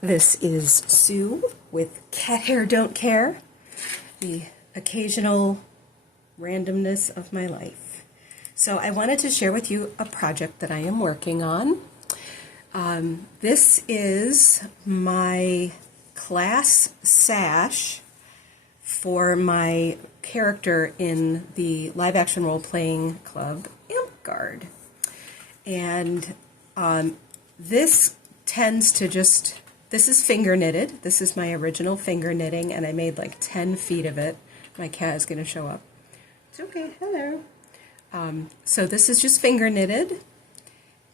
This is Sue with Cat Hair Don't Care, the occasional randomness of my life. So I wanted to share with you a project that I am working on. This is my class Sash for my character in the live-action role-playing club Amtgard. And this tends to just... This is finger knitted. This is my original finger knitting, and I made like 10 feet of it. My cat is going to show up. It's okay. Hello. So this is just finger knitted,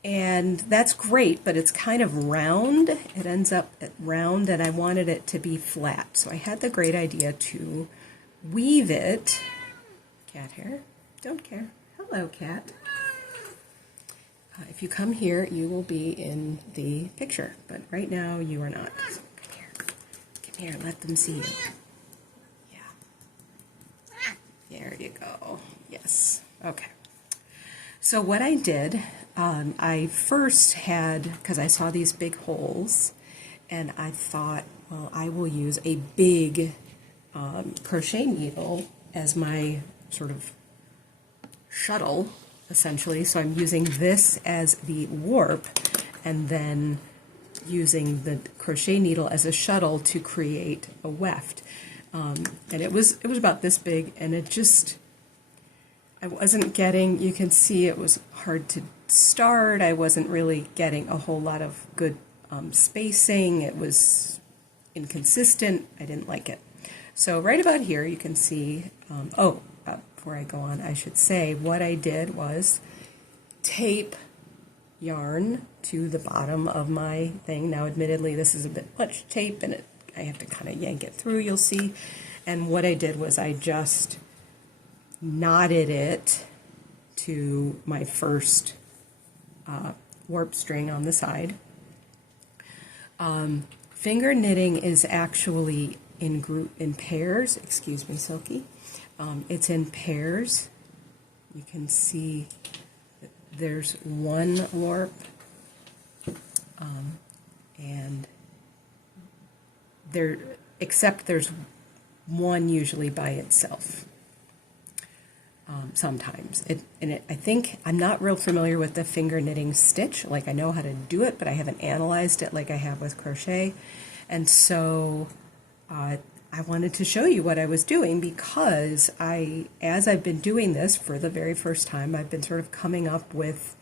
and that's great, but it's kind of round. It ends up round, and I wanted it to be flat. So I had the great idea to weave it. Cat hair. Don't care. Hello, cat. If you come here, you will be in the picture, but right now you are not. So come here. Come here, let them see you. Yeah. There you go. Yes. Okay. So what I did, I first had, because I saw these big holes, and I thought, well, I will use a big crochet needle as my sort of shuttle, essentially. So I'm using this as the warp and then using the crochet needle as a shuttle to create a weft. And it was about this big, and it just, I wasn't getting, you can see it was hard to start. I wasn't really getting a whole lot of good spacing. It was inconsistent. I didn't like it. So right about here you can see, before I go on, I should say what I did was tape yarn to the bottom of my thing. Now, admittedly, this is a bit much tape, and I have to kind of yank it through, you'll see. And what I did was I just knotted it to my first warp string on the side. Finger knitting is actually in pairs. Excuse me, Silky. It's in pairs. You can see that there's one warp, and except there's one usually by itself. Sometimes I think I'm not real familiar with the finger knitting stitch. Like, I know how to do it, but I haven't analyzed it like I have with crochet, and so I wanted to show you what I was doing, because as I've been doing this for the very first time, I've been sort of coming up with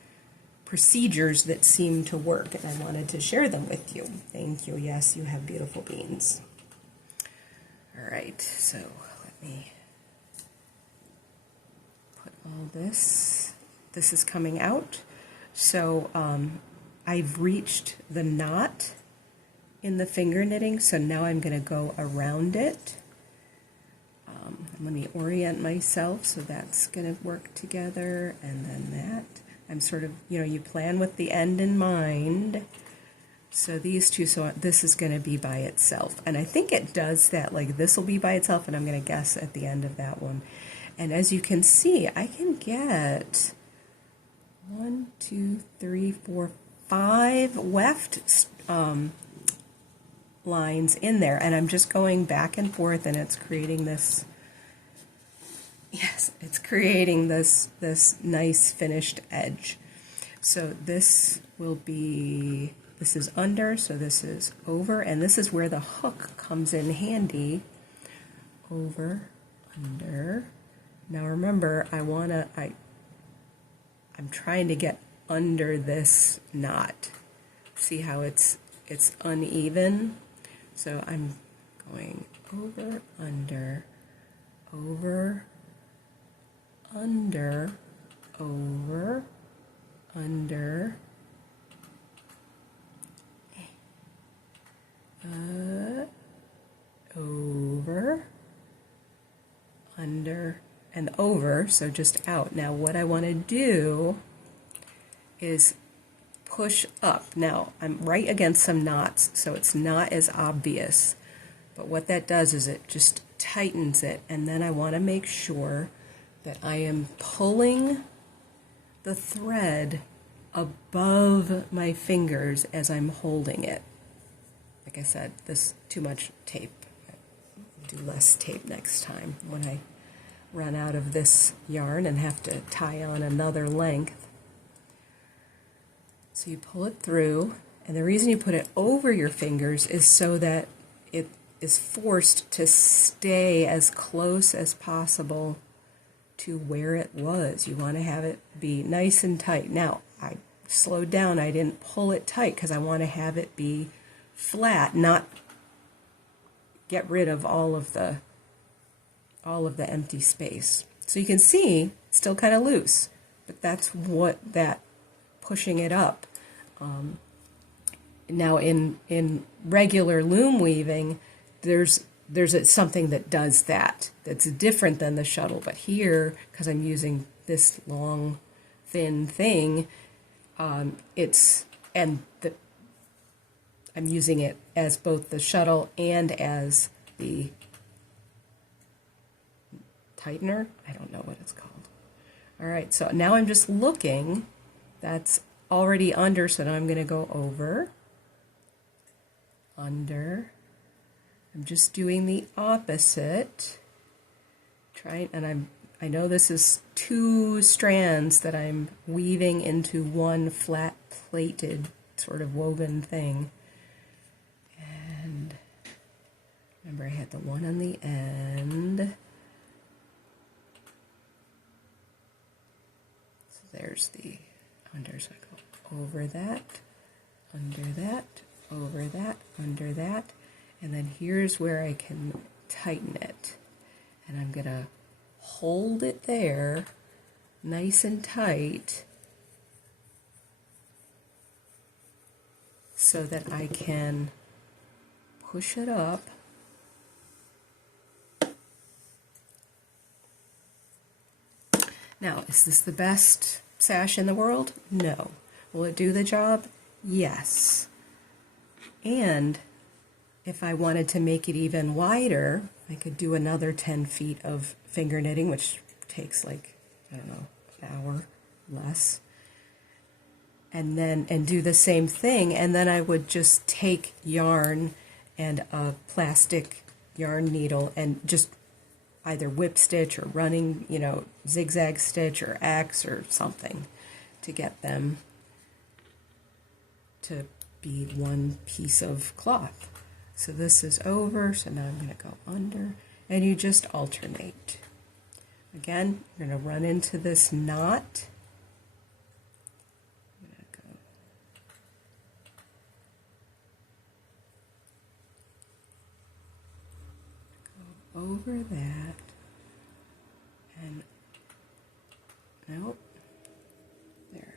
procedures that seem to work, and I wanted to share them with you. Thank you. Yes, you have beautiful beans. All right, so let me put all this. This is coming out. So I've reached the knot in the finger knitting, so now I'm going to go around it. Let me orient myself, so that's going to work together, and then that. I'm sort of, you plan with the end in mind. So these two, so this is going to be by itself, and I think it does that, like this will be by itself, and I'm going to guess at the end of that one. And as you can see, I can get 1, 2, 3, 4, 5 weft lines in there, and I'm just going back and forth, and it's creating this, yes, it's creating this nice finished edge. So this will be, this is under, so this is over, and this is where the hook comes in handy. Over, under. Now remember, I'm trying to get under this knot. See how it's uneven? So I'm going over, under, over, under, over, under, over, under, and over, so just out. Now what I want to do is push up. Now I'm right against some knots, so it's not as obvious, but what that does is it just tightens it, and then I want to make sure that I am pulling the thread above my fingers as I'm holding it. like I said, this too much tape. I'll do less tape next time when I run out of this yarn and have to tie on another length. So you pull it through, and the reason you put it over your fingers is so that it is forced to stay as close as possible to where it was. You want to have it be nice and tight. Now, I slowed down. I didn't pull it tight because I want to have it be flat, not get rid of all of the empty space. So you can see it's still kind of loose, but that's what that pushing it up. Now in regular loom weaving, there's something that does that. That's different than the shuttle, but here, because I'm using this long, thin thing, I'm using it as both the shuttle and as the tightener. I don't know what it's called. All right, so now I'm just looking. That's already under, so now I'm going to go over, under. I'm just doing the opposite. I know this is 2 strands that I'm weaving into one flat plated sort of woven thing. And remember, I had the one on the end. So there's the under, so I go over that, under that, over that, under that, and then here's where I can tighten it. And I'm going to hold it there nice and tight so that I can push it up. Now, is this the best sash in the world? No. Will it do the job? Yes. And if I wanted to make it even wider, I could do another 10 feet of finger knitting, which takes like, I don't know, an hour less. And do the same thing, and then I would just take yarn and a plastic yarn needle and just either whip stitch or running, zigzag stitch or X or something to get them to be one piece of cloth. So this is over, so now I'm going to go under, and you just alternate. Again, you're going to run into this knot. I'm going to go over that, and nope, there.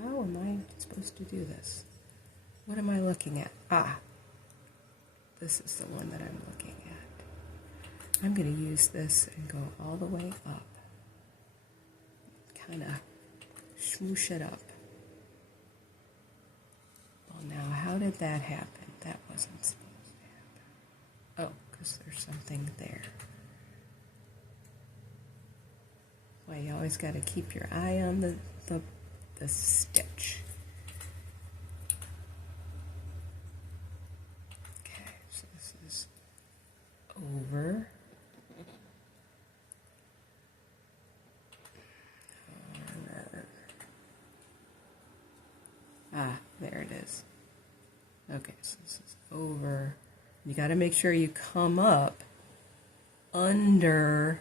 How am I supposed to do this? What am I looking at? Ah, this is the one that I'm looking at. I'm going to use this and go all the way up. Kind of smoosh it up. Well, now, how did that happen? That wasn't supposed to happen. Oh, because there's something there. Well, you always got to keep your eye on the stitch. Over, there it is. Okay, so this is over. You got to make sure you come up under,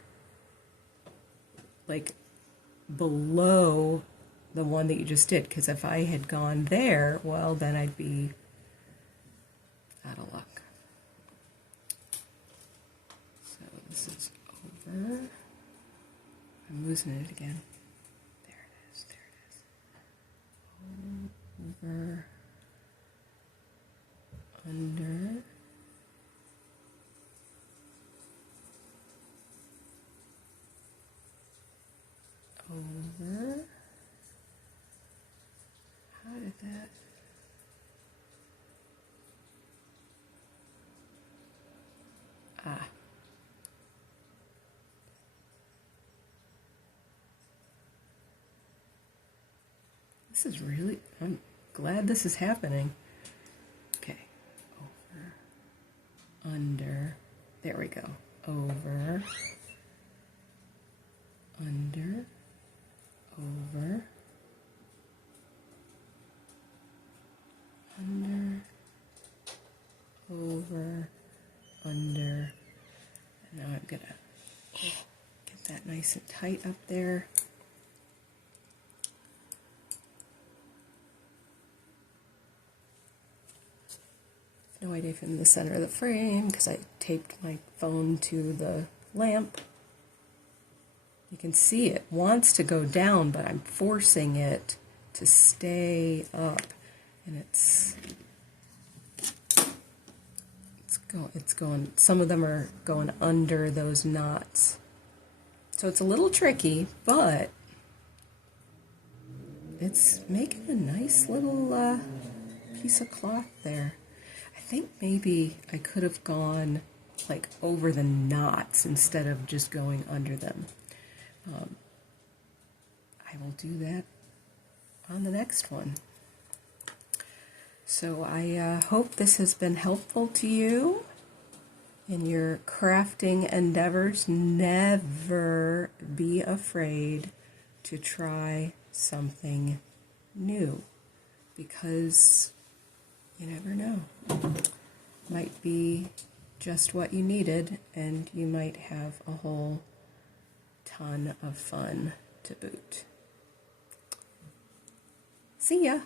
like below the one that you just did, because if I had gone there, well, then I'd be out of luck. This is over. I'm losing it again. There it is, there it is. Over, under, over. How did that? Ah. This is really, I'm glad this is happening. Okay, under, there we go, over, under, over, under, over, under, and now I'm gonna get that nice and tight up there. No idea if I'm in the center of the frame because I taped my phone to the lamp. You can see it wants to go down, but I'm forcing it to stay up, and it's going, some of them are going under those knots. So it's a little tricky, but it's making a nice little piece of cloth there. I think maybe I could have gone like over the knots instead of just going under them. I will do that on the next one. So I hope this has been helpful to you in your crafting endeavors. Never be afraid to try something new, because you never know. Might be just what you needed, and you might have a whole ton of fun to boot. See ya!